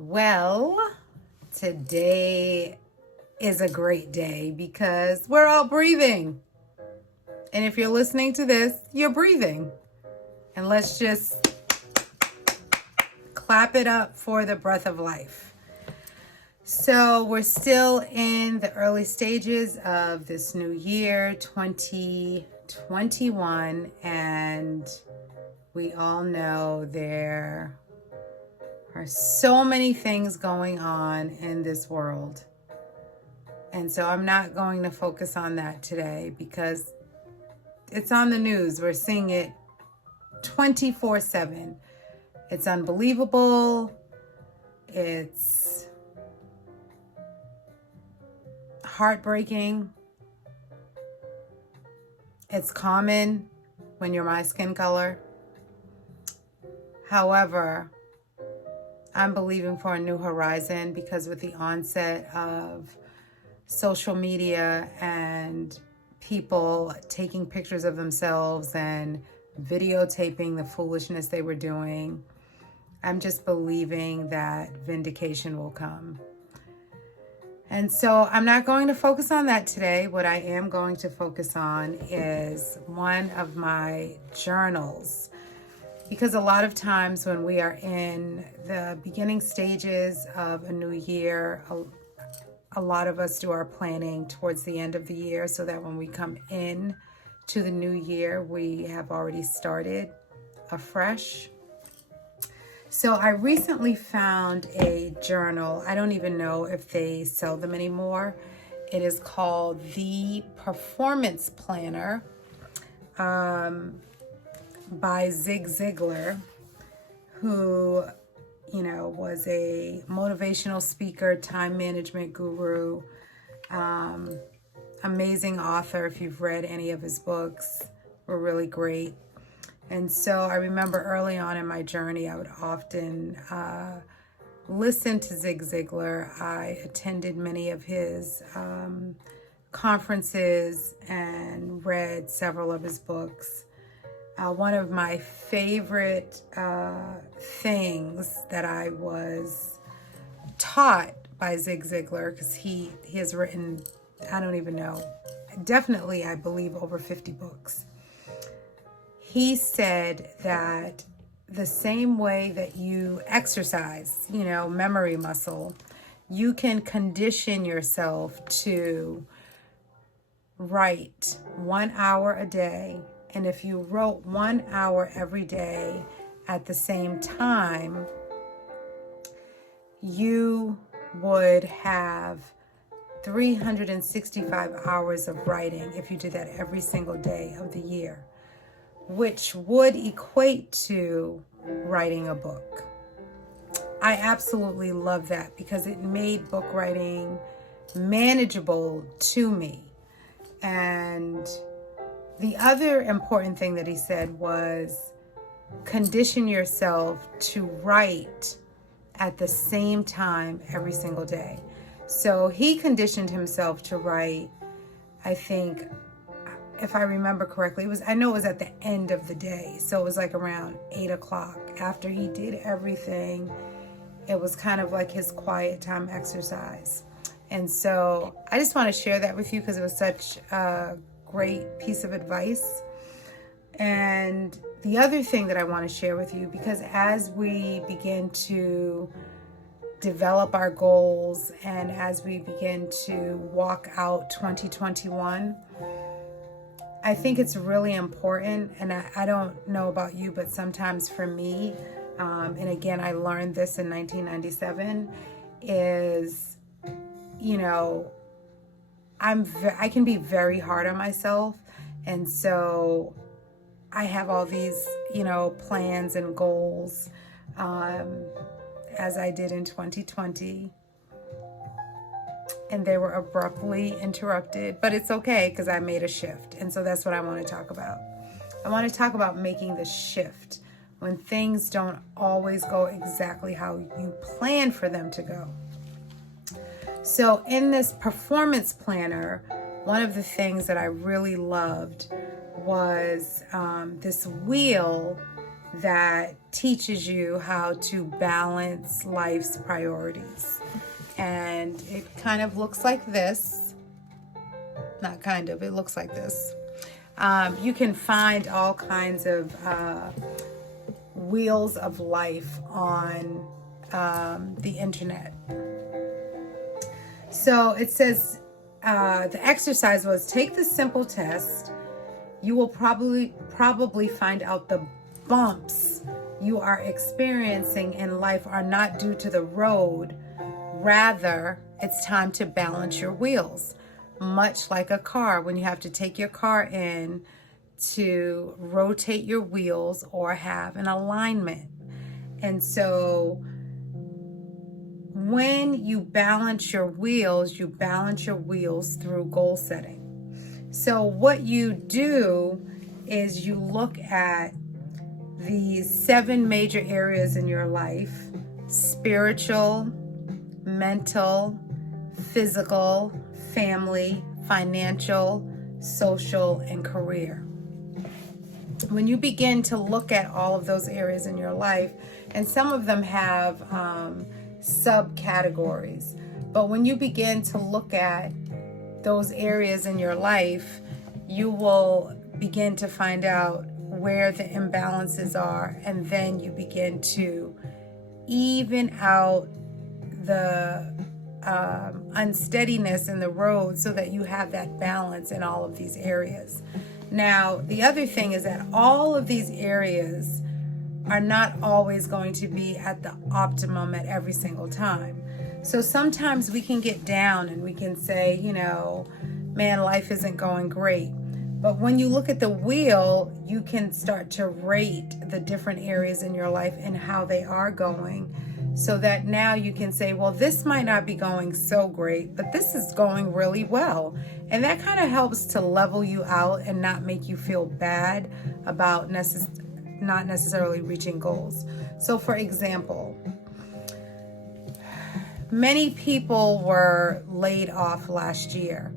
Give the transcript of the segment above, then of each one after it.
Well, today is a great day because we're all breathing. And if you're listening to this, you're breathing. And let's just clap it up for the breath of life. So we're still in the early stages of this new year, 2021, and we all know there are so many things going on in this world. And so I'm not going to focus on that today because it's on the news. We're seeing it 24/7. It's unbelievable. It's heartbreaking. It's common when you're my skin color. However, I'm believing for a new horizon because with the onset of social media and people taking pictures of themselves and videotaping the foolishness they were doing, I'm just believing that vindication will come. And so I'm not going to focus on that today. What I am going to focus on is one of my journals. Because a lot of times when we are in the beginning stages of a new year, a lot of us do our planning towards the end of the year so that when we come in to the new year, we have already started afresh. So I recently found a journal. I don't even know if they sell them anymore. It is called The Performance Planner. By Zig Zigler, who, was a motivational speaker, time management guru, amazing author. If you've read any of his books, were really great. And so I remember early on in my journey, I would often listen to Zig Zigler. I attended many of his conferences and read several of his books. One of my favorite things that I was taught by Zig Zigler, because he has written, I don't even know, definitely I believe over 50 books. He said that the same way that you exercise, memory muscle, you can condition yourself to write 1 hour a day. And if you wrote 1 hour every day at the same time, you would have 365 hours of writing if you did that every single day of the year, which would equate to writing a book. I absolutely love that because it made book writing manageable to me. And the other important thing that he said was condition yourself to write at the same time every single day. So he conditioned himself to write, I think, if I remember correctly, I know it was at the end of the day. So it was like around 8 o'clock after he did everything. It was kind of like his quiet time exercise. And so I just want to share that with you because it was such a great piece of advice. And the other thing that I want to share with you, because as we begin to develop our goals and as we begin to walk out 2021, I think it's really important, and I don't know about you, but sometimes for me, and again, I learned this in 1997, is, I can be very hard on myself. And so I have all these, plans and goals, as I did in 2020. And they were abruptly interrupted, but it's okay because I made a shift. And so that's what I want to talk about. I want to talk about making the shift when things don't always go exactly how you plan for them to go. So in this performance planner, one of the things that I really loved was this wheel that teaches you how to balance life's priorities. And it kind of looks like this. Not kind of, it looks like this. You can find all kinds of wheels of life on the internet. So it says, the exercise was, take this simple test. You will probably find out the bumps you are experiencing in life are not due to the road. Rather, it's time to balance your wheels. Much like a car, when you have to take your car in to rotate your wheels or have an alignment. And so when you balance your wheels through goal setting. So what you do is you look at these 7 major areas in your life: spiritual, mental, physical, family, financial, social, and career. When you begin to look at all of those areas in your life, and some of them have subcategories, but when you begin to look at those areas in your life, you will begin to find out where the imbalances are, and then you begin to even out the unsteadiness in the road so that you have that balance in all of these areas. Now, the other thing is that all of these areas are not always going to be at the optimum at every single time. So sometimes we can get down and we can say, man, life isn't going great. But when you look at the wheel, you can start to rate the different areas in your life and how they are going, so that now you can say, well, this might not be going so great, but this is going really well. And that kind of helps to level you out and not make you feel bad about not necessarily reaching goals. So for example, many people were laid off last year.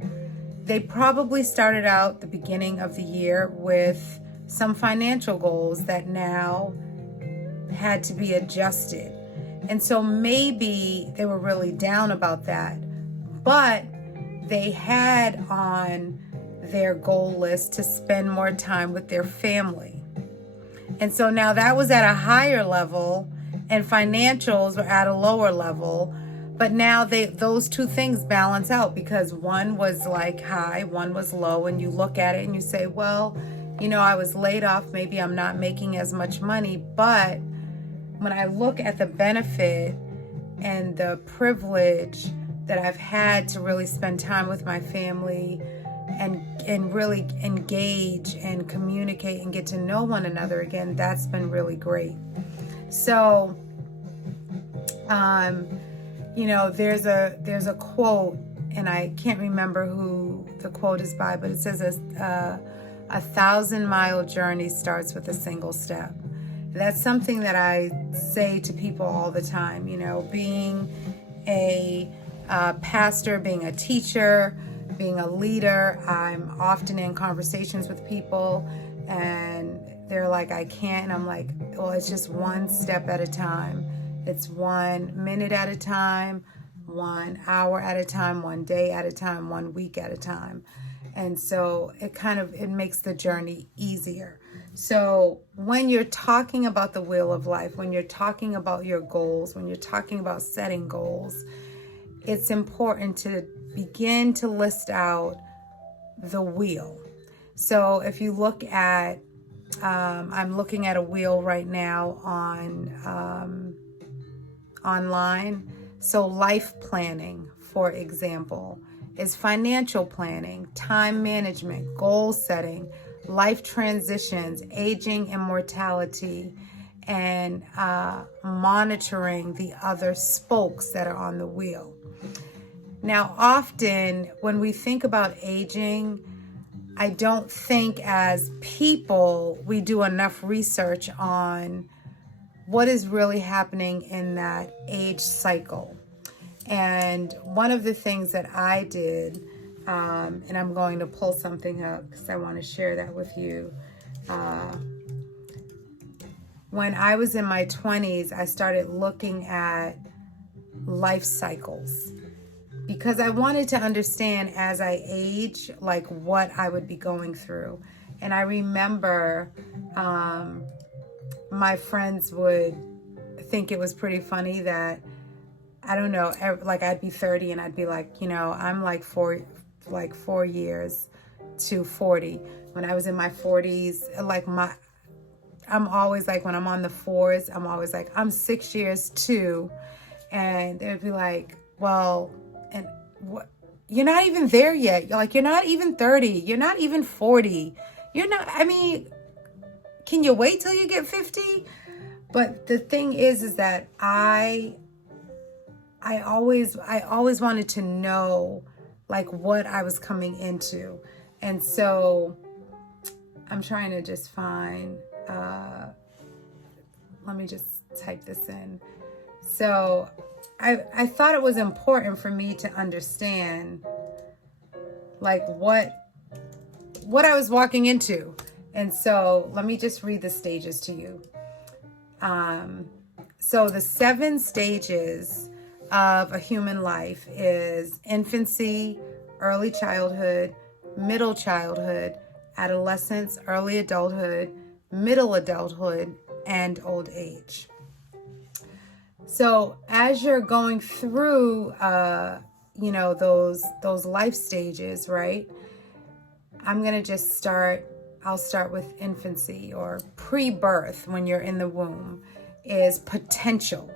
They probably started out the beginning of the year with some financial goals that now had to be adjusted. And so maybe they were really down about that, but they had on their goal list to spend more time with their family. And so now that was at a higher level and financials were at a lower level. But now those two things balance out, because one was like high, one was low, and you look at it and you say, well, I was laid off, maybe I'm not making as much money, but when I look at the benefit and the privilege that I've had to really spend time with my family and really engage and communicate and get to know one another again, that's been really great. So, there's a quote, and I can't remember who the quote is by, but it says a 1,000-mile journey starts with a single step. That's something that I say to people all the time. Being a pastor, being a teacher, being a leader, I'm often in conversations with people and they're like, I can't. And I'm like, well, it's just one step at a time. It's 1 minute at a time, 1 hour at a time, 1 day at a time, 1 week at a time. And so it makes the journey easier. So when you're talking about the wheel of life, when you're talking about your goals, when you're talking about setting goals, it's important to begin to list out the wheel. So if you look at, I'm looking at a wheel right now online. So life planning, for example, is financial planning, time management, goal setting, life transitions, aging and mortality, and monitoring the other spokes that are on the wheel. Now, often when we think about aging, I don't think as people we do enough research on what is really happening in that age cycle. And one of the things that I did, and I'm going to pull something up because I want to share that with you. when I was in my 20s, I started looking at life cycles because I wanted to understand as I age, like what I would be going through. And I remember my friends would think it was pretty funny that, I don't know, like I'd be 30 and I'd be like, I'm like 4 years to 40. When I was in my 40s, I'm always like, when I'm on the fours, I'm always like, I'm 6 years too. And they'd be like, well, and what? You're not even there yet. You're like, you're not even 30. You're not even 40. You're not, I mean, can you wait till you get 50? But the thing is that I always wanted to know like what I was coming into. And so I'm trying to just find, let me just type this in. So I thought it was important for me to understand like what I was walking into. And so let me just read the stages to you. So the 7 stages of a human life is infancy, early childhood, middle childhood, adolescence, early adulthood, middle adulthood, and old age. So as you're going through, those life stages, right? I'm going to just I'll start with infancy or pre-birth when you're in the womb is potential.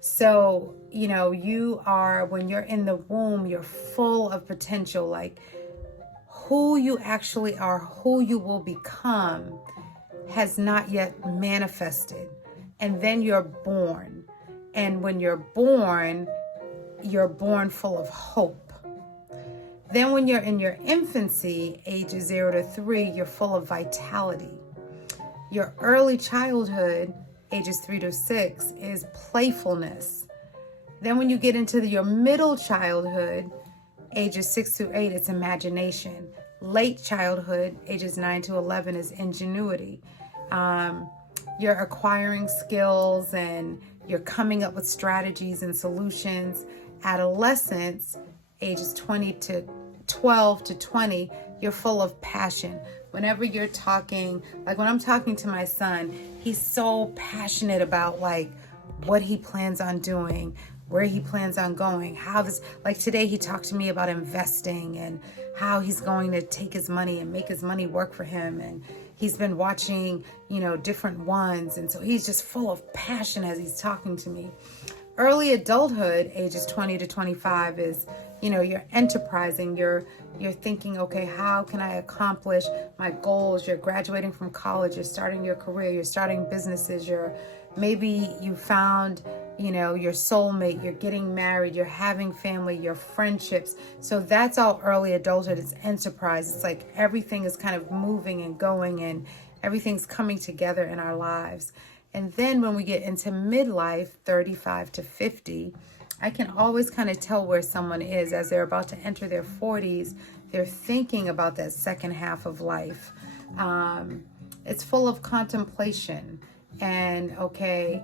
So, when you're in the womb, you're full of potential, like who you actually are, who you will become has not yet manifested. And then you're born. And when you're born full of hope. Then when you're in your infancy, ages 0 to 3, you're full of vitality. Your early childhood, ages 3 to 6, is playfulness. Then when you get into your middle childhood, ages 6 to 8, it's imagination. Late childhood, ages 9 to 11, is ingenuity. You're acquiring skills and you're coming up with strategies and solutions. Adolescence, ages 12 to 20, you're full of passion. Whenever you're talking, like when I'm talking to my son, he's so passionate about like what he plans on doing, where he plans on going, like today he talked to me about investing and how he's going to take his money and make his money work for him. And he's been watching, different ones. And so he's just full of passion as he's talking to me. Early adulthood, ages 20 to 25, is, you're enterprising, you're thinking, okay, how can I accomplish my goals? You're graduating from college, you're starting your career, you're starting businesses, maybe you found, your soulmate, you're getting married, you're having family, your friendships. So that's all early adulthood. It's enterprise. It's like everything is kind of moving and going and everything's coming together in our lives. And then when we get into midlife, 35 to 50, I can always kind of tell where someone is as they're about to enter their 40s. They're thinking about that second half of life. It's full of contemplation and, okay,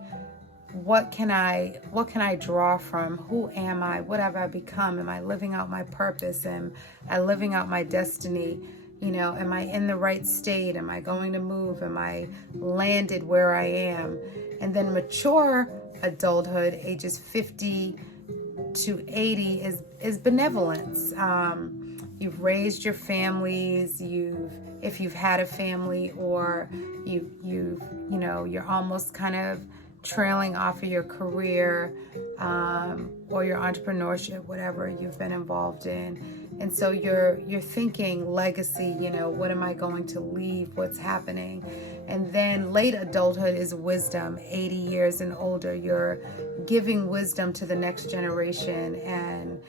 what can I draw from? Who am I? What have I become? Am I living out my purpose? Am I living out my destiny? Am I in the right state? Am I going to move? Am I landed where I am? And then mature adulthood, ages 50 to 80, is benevolence. You've raised your families, if you've had a family, or you're almost kind of trailing off of your career, or your entrepreneurship, whatever you've been involved in. And so you're thinking legacy, what am I going to leave? What's happening? And then late adulthood is wisdom, 80 years and older. You're giving wisdom to the next generation. And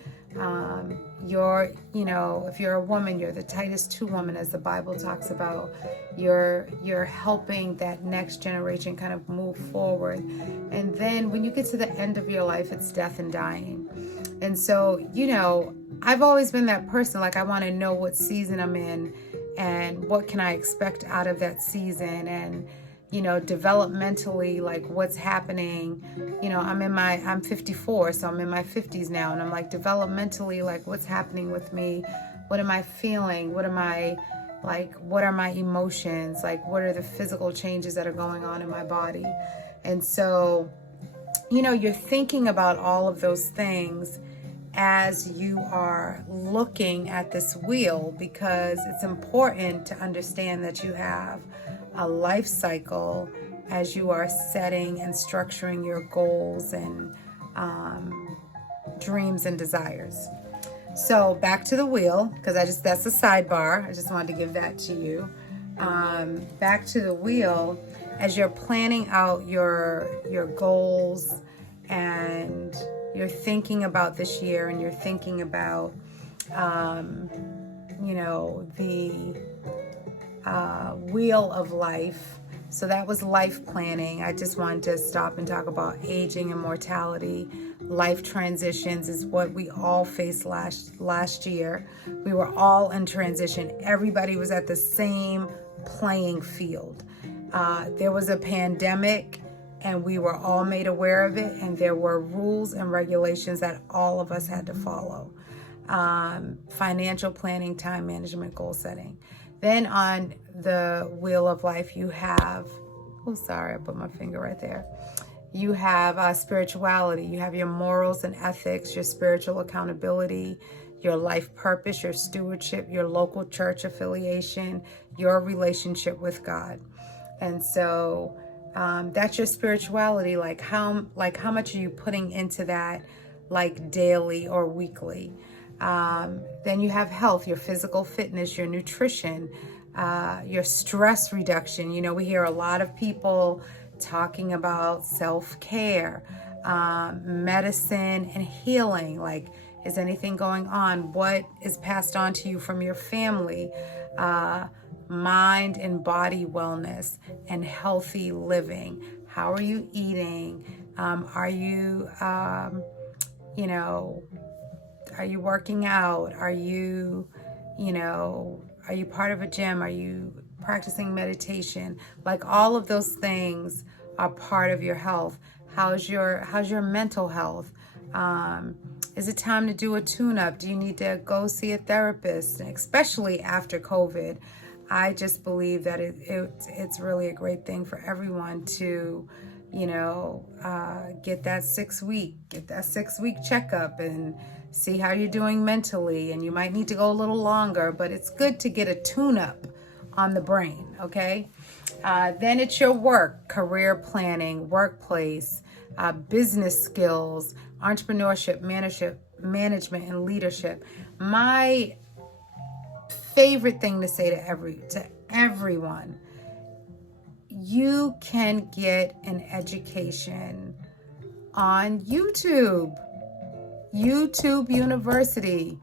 if you're a woman, you're the Titus 2 woman, as the Bible talks about. You're helping that next generation kind of move forward. And then when you get to the end of your life, it's death and dying. And so, I've always been that person. Like, I want to know what season I'm in and what can I expect out of that season. And, developmentally, like what's happening. I'm 54, so I'm in my 50s now, and I'm like developmentally, like what's happening with me? What am I feeling? What are my emotions? Like, what are the physical changes that are going on in my body? And so, you're thinking about all of those things as you are looking at this wheel, because it's important to understand that you have a life cycle as you are setting and structuring your goals and dreams and desires. So back to the wheel, because that's a sidebar. I just wanted to give that to you. Back to the wheel, as you're planning out your goals, and you're thinking about this year, and you're thinking about the wheel of life. So that was life planning. I just wanted to stop and talk about aging and mortality. Life transitions is what we all faced last year. We were all in transition. Everybody was at the same playing field. There was a pandemic, and we were all made aware of it, and there were rules and regulations that all of us had to follow. Financial planning, time management, goal setting. Then on the wheel of life, you have, I put my finger right there. You have spirituality. You have your morals and ethics, your spiritual accountability, your life purpose, your stewardship, your local church affiliation, your relationship with God. And so that's your spirituality. Like how much are you putting into that, like daily or weekly? Then you have health, your physical fitness, your nutrition, your stress reduction. We hear a lot of people talking about self-care, medicine and healing. Like, is anything going on? What is passed on to you from your family? Mind and body wellness and healthy living. How are you eating? Are you working out? Are you part of a gym? Are you practicing meditation? Like, all of those things are part of your health. How's your mental health? Is it time to do a tune-up? Do you need to go see a therapist? Especially after COVID, I just believe that it's really a great thing for everyone to, get that 6 week checkup and see how you're doing mentally. And you might need to go a little longer, but it's good to get a tune-up on the brain, okay? Then it's your work, career planning, workplace, business skills, entrepreneurship, management, and leadership. My favorite thing to say to everyone, you can get an education on YouTube University.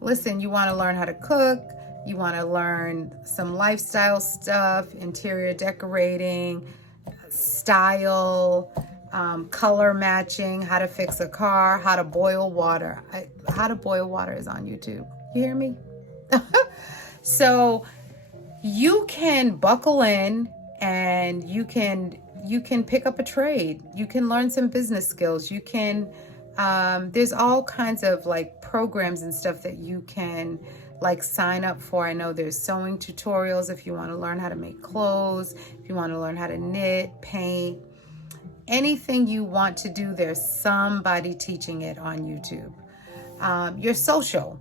Listen, you want to learn how to cook, you want to learn some lifestyle stuff, interior decorating, style, color matching, how to fix a car, how to boil water. How to boil water is on YouTube. You hear me? So you can buckle in, and you can pick up a trade. You can learn some business skills. You can, there's all kinds of like programs and stuff that you can like sign up for. I know there's sewing tutorials if you want to learn how to make clothes, if you want to learn how to knit, paint, anything you want to do, there's somebody teaching it on YouTube. Your social,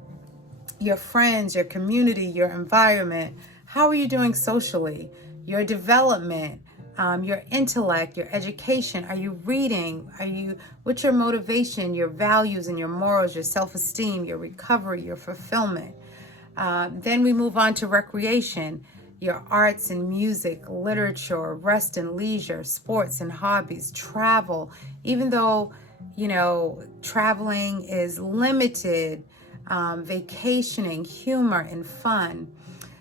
your friends, your community, your environment. How are you doing socially? Your development, your intellect, your education. Are you reading? What's your motivation, your values and your morals, your self-esteem, your recovery, your fulfillment? Then we move on to recreation, your arts and music, literature, rest and leisure, sports and hobbies, travel. Even though, traveling is limited, vacationing, humor and fun.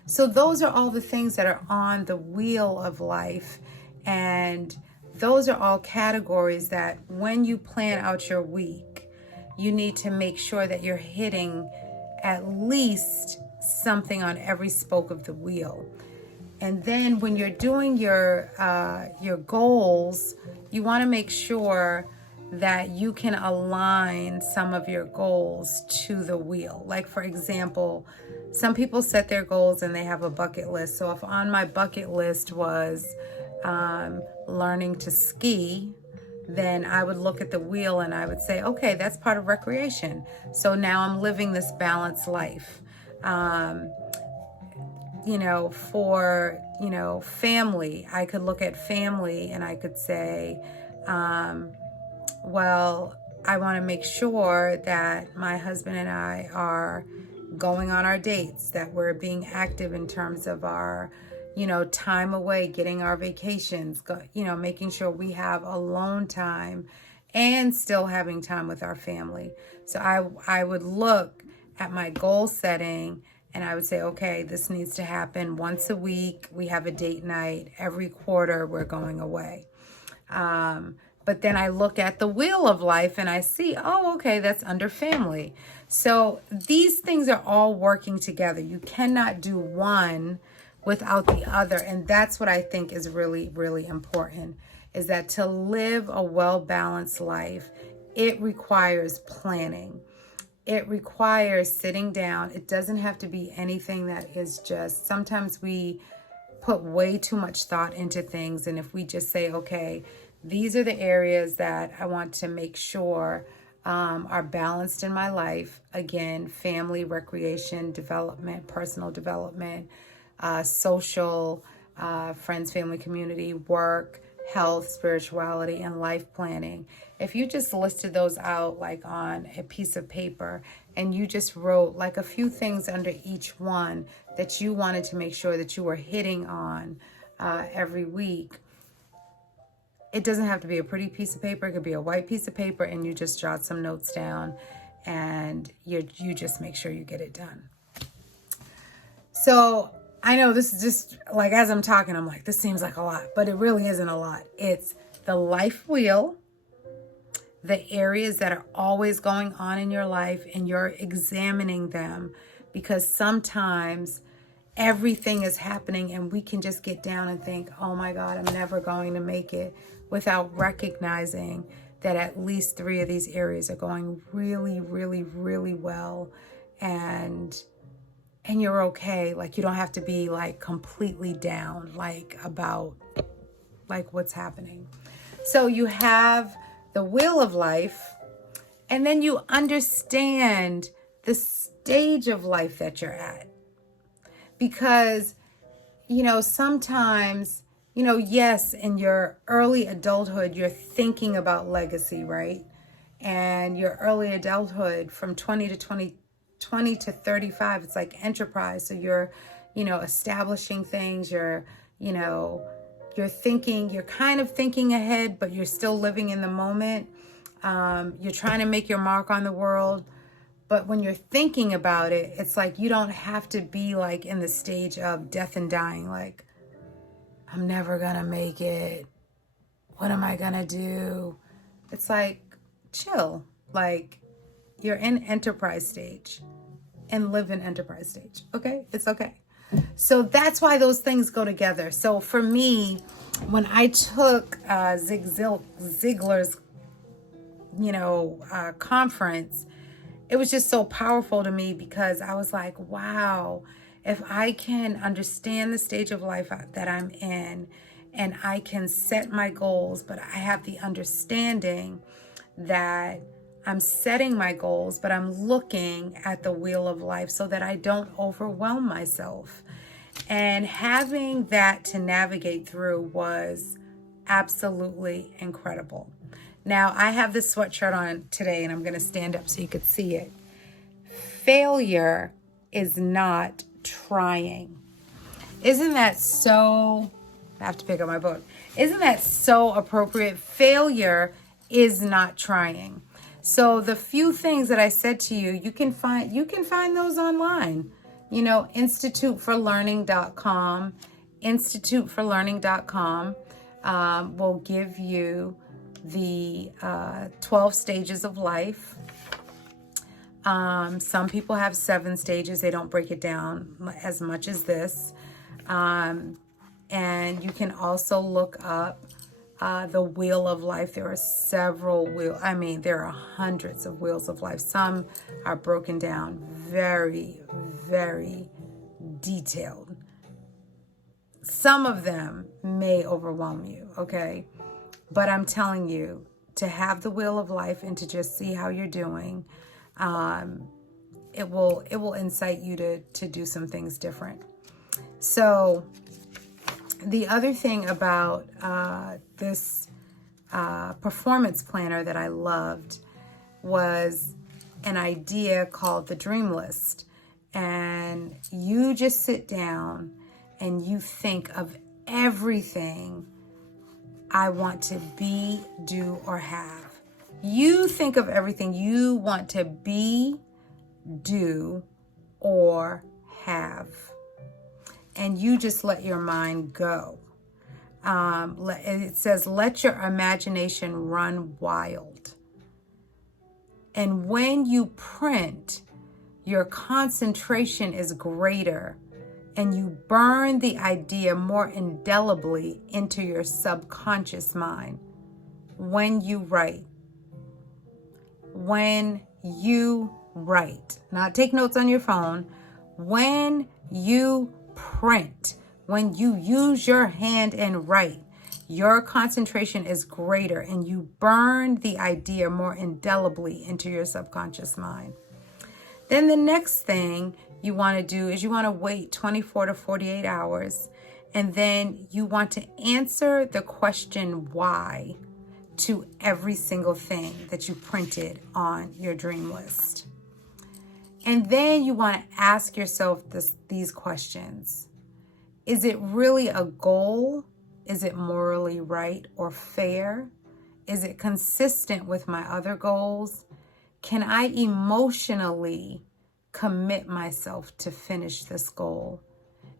So those are all the things that are on the wheel of life. And those are all categories that when you plan out your week, you need to make sure that you're hitting at least something on every spoke of the wheel. And then when you're doing your goals, you want to make sure that you can align some of your goals to the wheel. Like, for example, some people set their goals and they have a bucket list. So if on my bucket list was learning to ski, then I would look at the wheel and I would say, okay, that's part of recreation. So now I'm living this balanced life. For, family, I could look at family and I could say, well, I want to make sure that my husband and I are going on our dates, that we're being active in terms of our, time away, getting our vacations, making sure we have alone time and still having time with our family. So I would look at my goal setting and I would say, okay, this needs to happen once a week. We have a date night. Every quarter, we're going away. But then I look at the wheel of life and I see, oh, okay, that's under family. So these things are all working together. You cannot do one without the other. And that's what I think is really, really important, is that to live a well-balanced life, it requires planning. It requires sitting down. It doesn't have to be anything that is just, sometimes we put way too much thought into things. And if we just say, okay, these are the areas that I want to make sure are balanced in my life. Again, family, recreation, development, personal development, social, friends, family, community, work, health, spirituality, and life planning. If you just listed those out like on a piece of paper and you just wrote like a few things under each one that you wanted to make sure that you were hitting on every week, it doesn't have to be a pretty piece of paper. It could be a white piece of paper and you just jot some notes down and you just make sure you get it done. So I know this is just like, as I'm talking, I'm like, this seems like a lot, but it really isn't a lot. It's the life wheel, the areas that are always going on in your life, and you're examining them because sometimes everything is happening and we can just get down and think, oh my God, I'm never going to make it, without recognizing that at least 3 of these areas are going really, really, really well. And you're okay. Like, you don't have to be like completely down, like about like what's happening. So you have the wheel of life, and then you understand the stage of life that you're at. Because, sometimes, yes, in your early adulthood, you're thinking about legacy, right? And your early adulthood from 20 to 35, it's like enterprise. So you're, establishing things, you're thinking, you're kind of thinking ahead, but you're still living in the moment. You're trying to make your mark on the world. But when you're thinking about it, it's like you don't have to be like in the stage of death and dying. Like, I'm never going to make it. What am I going to do? It's like, chill. Like, you're in enterprise stage and live in enterprise stage. Okay? It's okay. So that's why those things go together. So for me, when I took Zig Zigler's, conference, it was just so powerful to me because I was like, wow, if I can understand the stage of life that I'm in and I can set my goals, but I have the understanding that I'm setting my goals, but I'm looking at the wheel of life so that I don't overwhelm myself. And having that to navigate through was absolutely incredible. Now, I have this sweatshirt on today, and I'm going to stand up so you could see it. Failure is not trying. Isn't that so? I have to pick up my book. Isn't that so appropriate? Failure is not trying. So the few things that I said to you, you can find those online. instituteforlearning.com. instituteforlearning.com will give you the 12 stages of life. Some people have 7 stages. They don't break it down as much as this. And you can also look up the Wheel of Life. There are several there are hundreds of wheels of life. Some are broken down very, very detailed. Some of them may overwhelm you, okay? But I'm telling you, to have the Wheel of Life and to just see how you're doing, it will incite you to do some things different. So the other thing about this performance planner that I loved was an idea called the Dream List. And you just sit down and you think of everything I want to be, do, or have. You think of everything you want to be, do, or have. And you just let your mind go. It says, let your imagination run wild. And when you print, your concentration is greater and you burn the idea more indelibly into your subconscious mind. When you write, not take notes on your phone, when you print, when you use your hand and write, your concentration is greater and you burn the idea more indelibly into your subconscious mind. Then the next thing you want to do is you want to wait 24 to 48 hours, and then you want to answer the question why to every single thing that you printed on your dream list. And then you want to ask yourself these questions. Is it really a goal? Is it morally right or fair? Is it consistent with my other goals? Can I emotionally commit myself to finish this goal?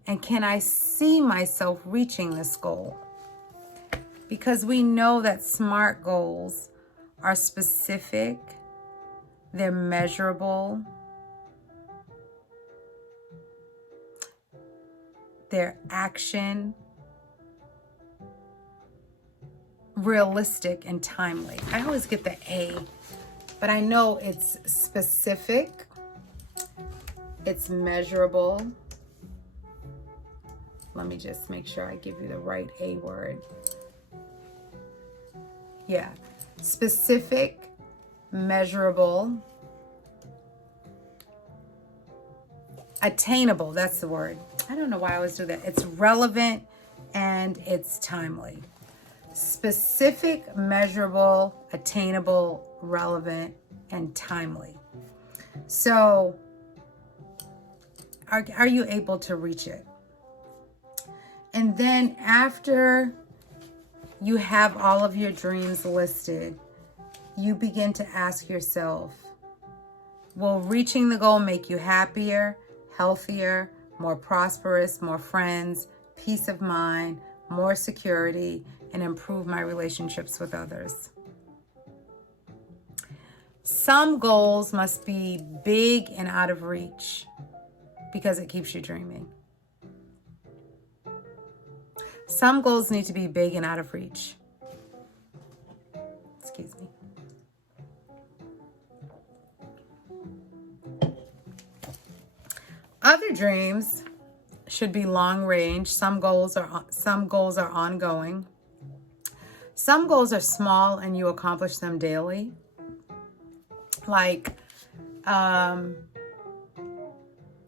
And can I see myself reaching this goal? Because we know that SMART goals are specific, they're measurable, they're action, realistic, and timely. I always get the A, but I know it's specific, it's measurable. Let me just make sure I give you the right A word. Yeah, specific, measurable, attainable, that's the word. I don't know why I always do that. It's relevant and it's timely. Specific, measurable, attainable, relevant, and timely. So, are you able to reach it? And then after you have all of your dreams listed, you begin to ask yourself, will reaching the goal make you happier, healthier, more prosperous, more friends, peace of mind, more security, and improve my relationships with others? Some goals must be big and out of reach because it keeps you dreaming. Some goals need to be big and out of reach. Excuse me. Other dreams should be long range. Some goals are ongoing. Some goals are small and you accomplish them daily. Like, a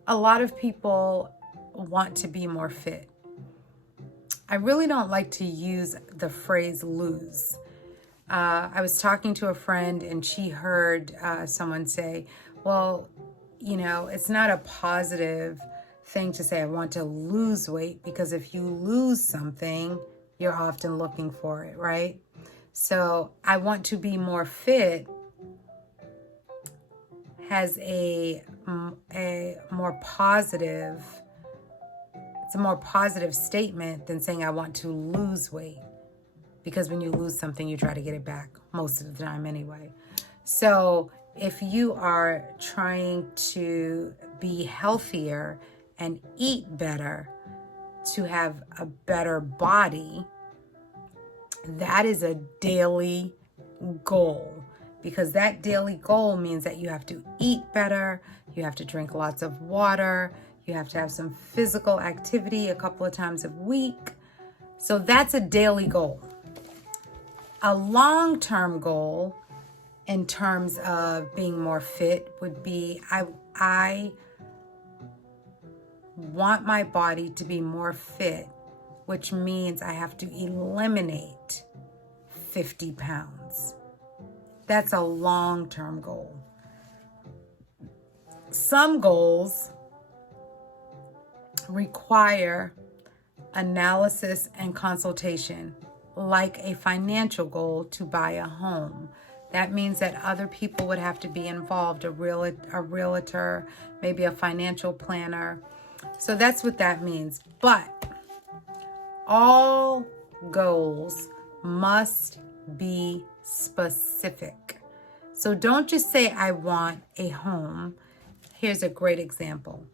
lot of people want to be more fit. I really don't like to use the phrase lose. I was talking to a friend and she heard someone say, well, you know, it's not a positive thing to say I want to lose weight, because if you lose something, you're often looking for it, right? So I want to be more fit has a more positive, it's a more positive statement than saying I want to lose weight, because when you lose something, you try to get it back most of the time anyway. So if you are trying to be healthier and eat better, to have a better body, that is a daily goal, because that daily goal means that you have to eat better, you have to drink lots of water, you have to have some physical activity a couple of times a week. So that's a daily goal. A long-term goal in terms of being more fit would be, I want my body to be more fit, which means I have to eliminate 50 pounds. That's a long-term goal. Some goals require analysis and consultation, like a financial goal to buy a home. That means that other people would have to be involved, a realtor, maybe a financial planner. So that's what that means. But all goals must be specific. So don't just say, I want a home. Here's a great example.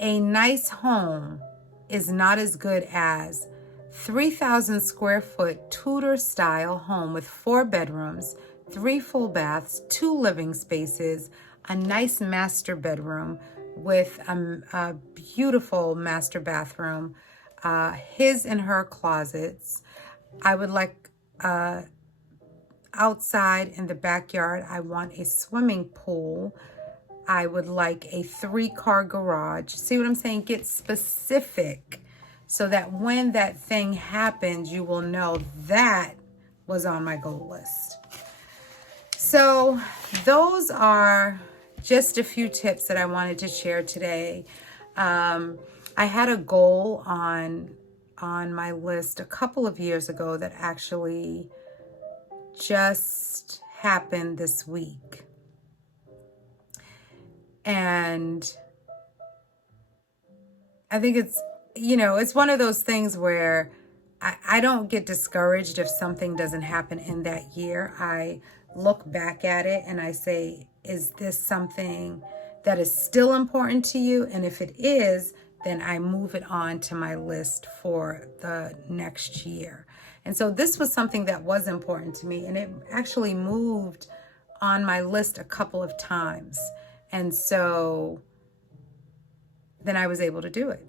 A nice home is not as good as 3,000 square foot Tudor style home with 4 bedrooms, 3 full baths, 2 living spaces, a nice master bedroom with a beautiful master bathroom, his and her closets. I would like outside in the backyard, I want a swimming pool. I would like a 3-car garage. See what I'm saying? Get specific so that when that thing happens, you will know that was on my goal list. So those are just a few tips that I wanted to share today. I had a goal on my list a couple of years ago that actually just happened this week. And I think it's one of those things where I don't get discouraged if something doesn't happen in that year. I look back at it and I say, is this something that is still important to you? And if it is, then I move it on to my list for the next year. And so this was something that was important to me, and it actually moved on my list a couple of times. And so then I was able to do it.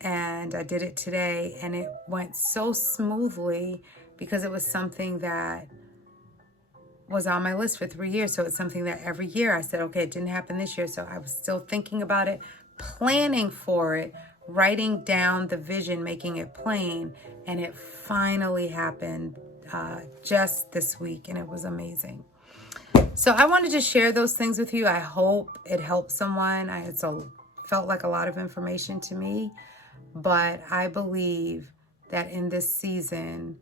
And I did it today, and it went so smoothly because it was something that was on my list for 3 years. So it's something that every year I said, okay, it didn't happen this year. So I was still thinking about it, planning for it, writing down the vision, making it plain. And it finally happened just this week, and it was amazing. So I wanted to share those things with you. I hope it helps someone. It felt like a lot of information to me, but I believe that in this season,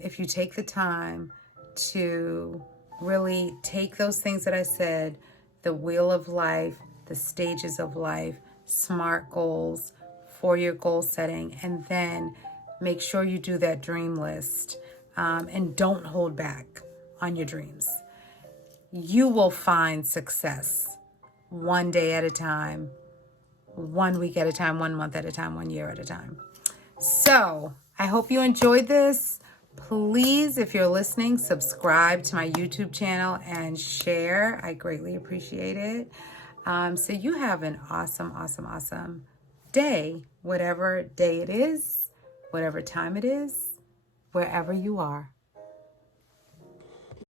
if you take the time to really take those things that I said, the wheel of life, the stages of life, SMART goals, 4-year goal setting, and then make sure you do that dream list, and don't hold back on your dreams. You will find success one day at a time, 1 week at a time, 1 month at a time, 1 year at a time. So I hope you enjoyed this. Please, if you're listening, subscribe to my YouTube channel and share. I greatly appreciate it. So you have an awesome, awesome, awesome day, whatever day it is, whatever time it is, wherever you are.